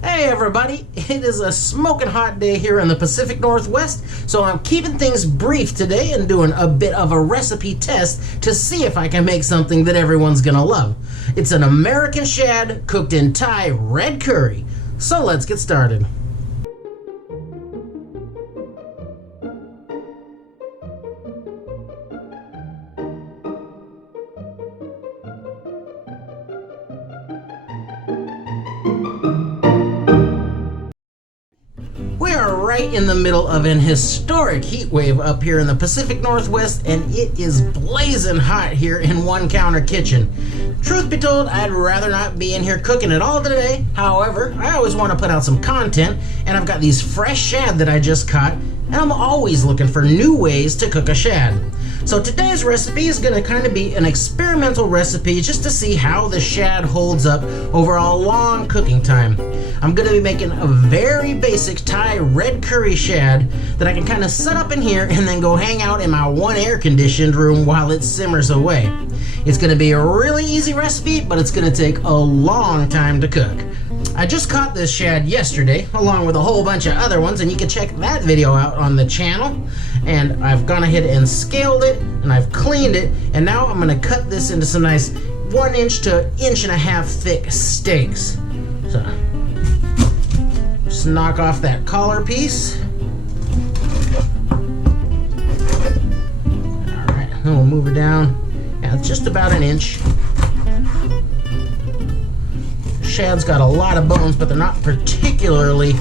Hey everybody, it is a smoking hot day here in the Pacific Northwest, so I'm keeping things brief today and doing a bit of a recipe test to see if I can make something that everyone's gonna love. It's an American shad cooked in Thai red curry. So let's get started. We are right in the middle of an historic heat wave up here in the Pacific Northwest, and it is blazing hot here in One Counter Kitchen. Truth be told, I'd rather not be in here cooking at all today. However, I always want to put out some content, and I've got these fresh shad that I just caught, and I'm always looking for new ways to cook a shad. So today's recipe is going to kind of be an experimental recipe just to see how the shad holds up over a long cooking time. I'm going to be making a very basic Thai red curry shad that I can kind of set up in here and then go hang out in my one air-conditioned room while it simmers away. It's going to be a really easy recipe, but it's going to take a long time to cook. I just caught this shad yesterday, along with a whole bunch of other ones, and you can check that video out on the channel. And I've gone ahead and scaled it, and I've cleaned it, and now I'm going to cut this into some nice 1 inch to 1.5 inch thick steaks. So, just knock off that collar piece. Alright, then we'll move it down. Yeah, it's just about 1 inch. Shad's got a lot of bones, but they're not particularly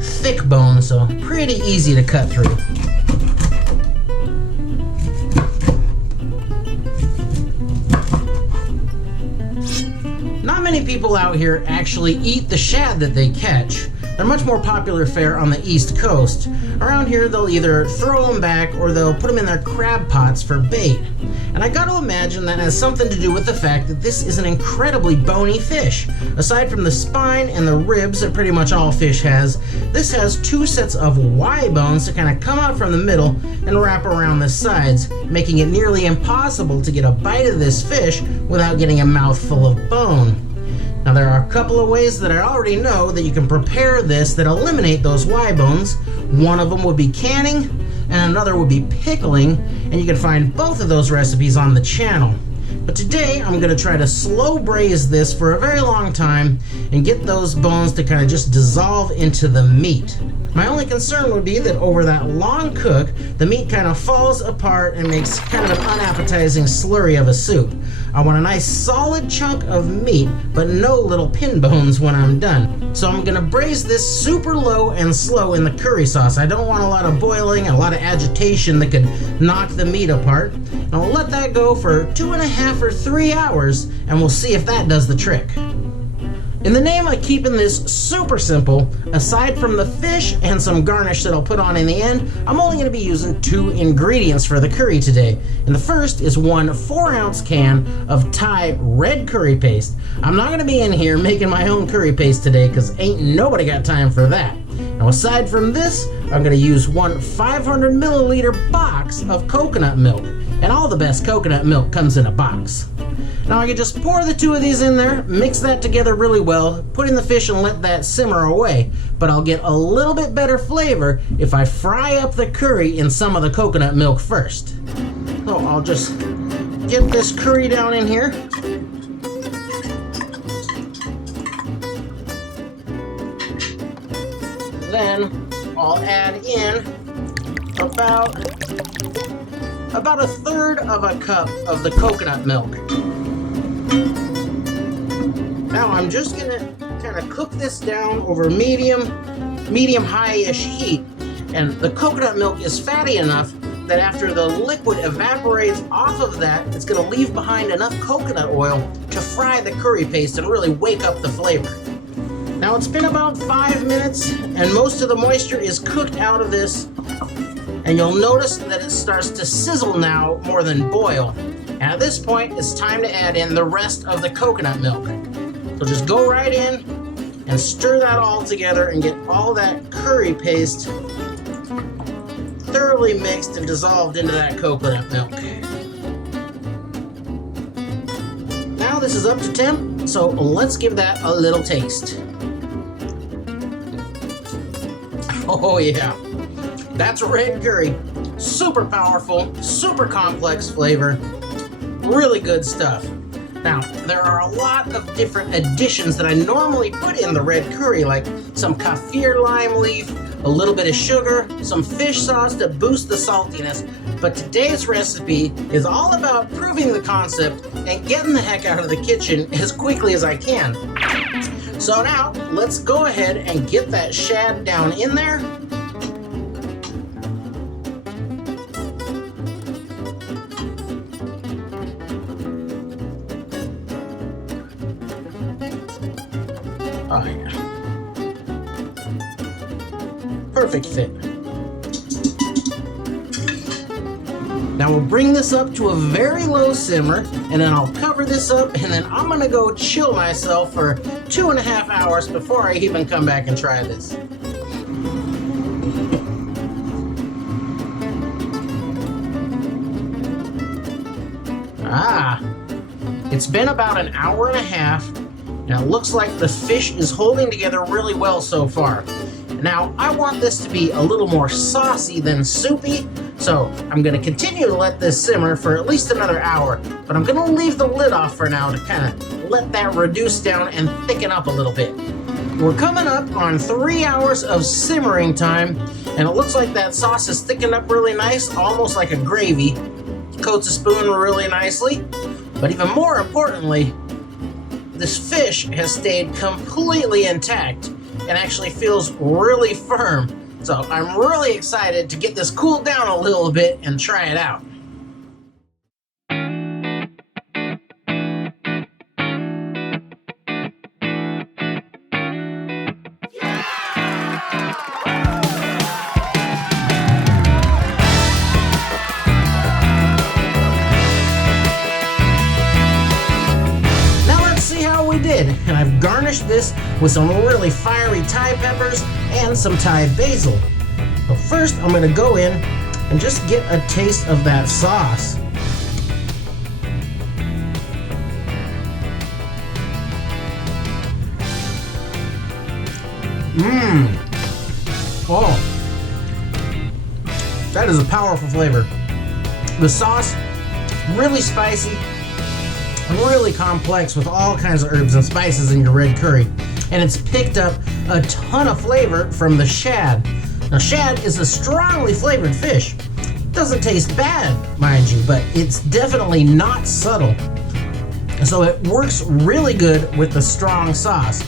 thick bones, so pretty easy to cut through. Not many people out here actually eat the shad that they catch. They're much more popular fare on the East Coast. Around here, they'll either throw them back or they'll put them in their crab pots for bait. And I gotta imagine that has something to do with the fact that this is an incredibly bony fish. Aside from the spine and the ribs that pretty much all fish has, this has 2 sets of Y bones that kind of come out from the middle and wrap around the sides, making it nearly impossible to get a bite of this fish without getting a mouthful of bone. Now there are a couple of ways that I already know that you can prepare this that eliminate those Y bones. One of them would be canning, and another would be pickling, and you can find both of those recipes on the channel. But today I'm going to try to slow braise this for a very long time and get those bones to kind of just dissolve into the meat. My only concern would be that over that long cook, the meat kind of falls apart and makes kind of an unappetizing slurry of a soup. I want a nice solid chunk of meat, but no little pin bones when I'm done. So I'm gonna braise this super low and slow in the curry sauce. I don't want a lot of boiling and a lot of agitation that could knock the meat apart. And I'll let that go for 2.5 or 3 hours, and we'll see if that does the trick. In the name of keeping this super simple, aside from the fish and some garnish that I'll put on in the end, I'm only going to be using 2 ingredients for the curry today. And the first is 1 4-ounce can of Thai red curry paste. I'm not going to be in here making my own curry paste today because ain't nobody got time for that. Now aside from this, I'm going to use 1 500 milliliter box of coconut milk. And all the best coconut milk comes in a box. Now I can just pour the 2 of these in there, mix that together really well, put in the fish and let that simmer away. But I'll get a little bit better flavor if I fry up the curry in some of the coconut milk first. So I'll just get this curry down in here. Then I'll add in about 1/3 of a cup of the coconut milk. Now I'm just gonna kind of cook this down over medium high-ish heat. And the coconut milk is fatty enough that after the liquid evaporates off of that, it's gonna leave behind enough coconut oil to fry the curry paste and really wake up the flavor. Now it's been about 5 minutes and most of the moisture is cooked out of this. And you'll notice that it starts to sizzle now more than boil. And at this point, it's time to add in the rest of the coconut milk. So just go right in and stir that all together and get all that curry paste thoroughly mixed and dissolved into that coconut milk. Now this is up to temp, so let's give that a little taste. Oh yeah, that's red curry. Super powerful, super complex flavor, really good stuff. Now, there are a lot of different additions that I normally put in the red curry, like some kaffir lime leaf, a little bit of sugar, some fish sauce to boost the saltiness. But today's recipe is all about proving the concept and getting the heck out of the kitchen as quickly as I can. So now, let's go ahead and get that shad down in there. Oh yeah. Perfect fit. Now we'll bring this up to a very low simmer, and then I'll cover this up, and then I'm gonna go chill myself for 2.5 hours before I even come back and try this. It's been about an hour and a half. Now it looks like the fish is holding together really well so far. Now I want this to be a little more saucy than soupy, so I'm going to continue to let this simmer for at least another hour, but I'm going to leave the lid off for now to kind of let that reduce down and thicken up a little bit. We're coming up on 3 hours of simmering time, and it looks like that sauce is thickened up really nice, almost like a gravy. Coats a spoon really nicely, but even more importantly, this fish has stayed completely intact and actually feels really firm. So I'm really excited to get this cooled down a little bit and try it out. And I've garnished this with some really fiery Thai peppers and some Thai basil. But first I'm going to go in and just get a taste of that sauce. Oh, that is a powerful flavor. The sauce, really spicy, really complex with all kinds of herbs and spices in your red curry, and it's picked up a ton of flavor from the shad. Now shad is a strongly flavored fish. It doesn't taste bad, mind you, but it's definitely not subtle, so it works really good with the strong sauce.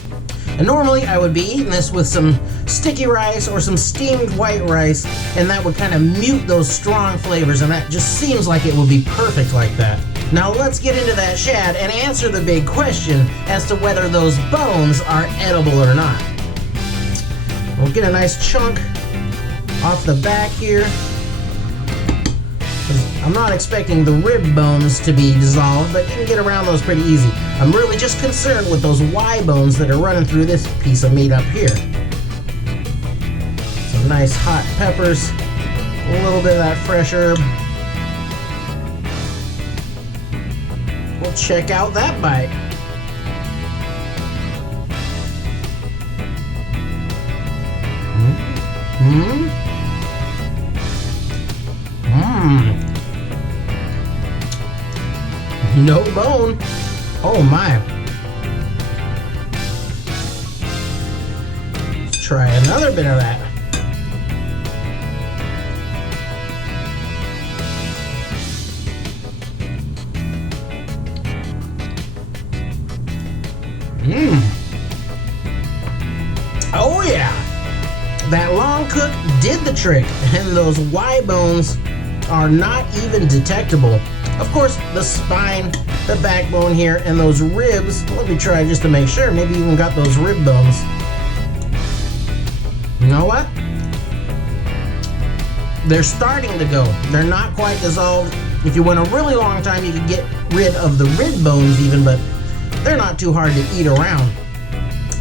And normally I would be eating this with some sticky rice or some steamed white rice, and that would kind of mute those strong flavors, and that just seems like it would be perfect like that. Now let's get into that shad and answer the big question as to whether those bones are edible or not. We'll get a nice chunk off the back here. I'm not expecting the rib bones to be dissolved, but you can get around those pretty easy. I'm really just concerned with those Y bones that are running through this piece of meat up here. Some nice hot peppers, a little bit of that fresh herb. We'll check out that bite. No bone. Oh my. Let's try another bit of that. Oh yeah, that long cook did the trick, and those Y bones are not even detectable. Of course, the spine, the backbone here, and those ribs, let me try just to make sure, maybe even got those rib bones. You know what? They're starting to go. They're not quite dissolved. If you went a really long time, you could get rid of the rib bones even, but they're not too hard to eat around.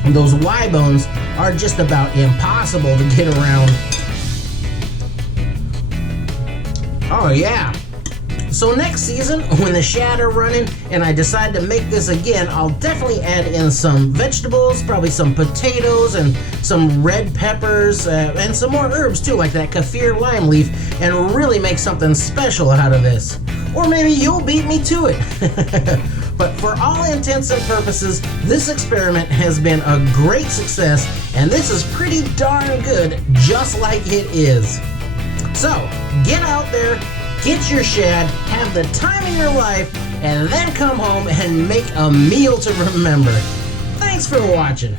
And those Y bones are just about impossible to get around. Oh yeah, So next season, when the shad are running and I decide to make this again, I'll definitely add in some vegetables, probably some potatoes and some red peppers, and some more herbs too, like that kaffir lime leaf, and really make something special out of this. Or maybe you'll beat me to it. But for all intents and purposes, this experiment has been a great success, and this is pretty darn good, just like it is. So, get out there, get your shad, have the time of your life, and then come home and make a meal to remember. Thanks for watching.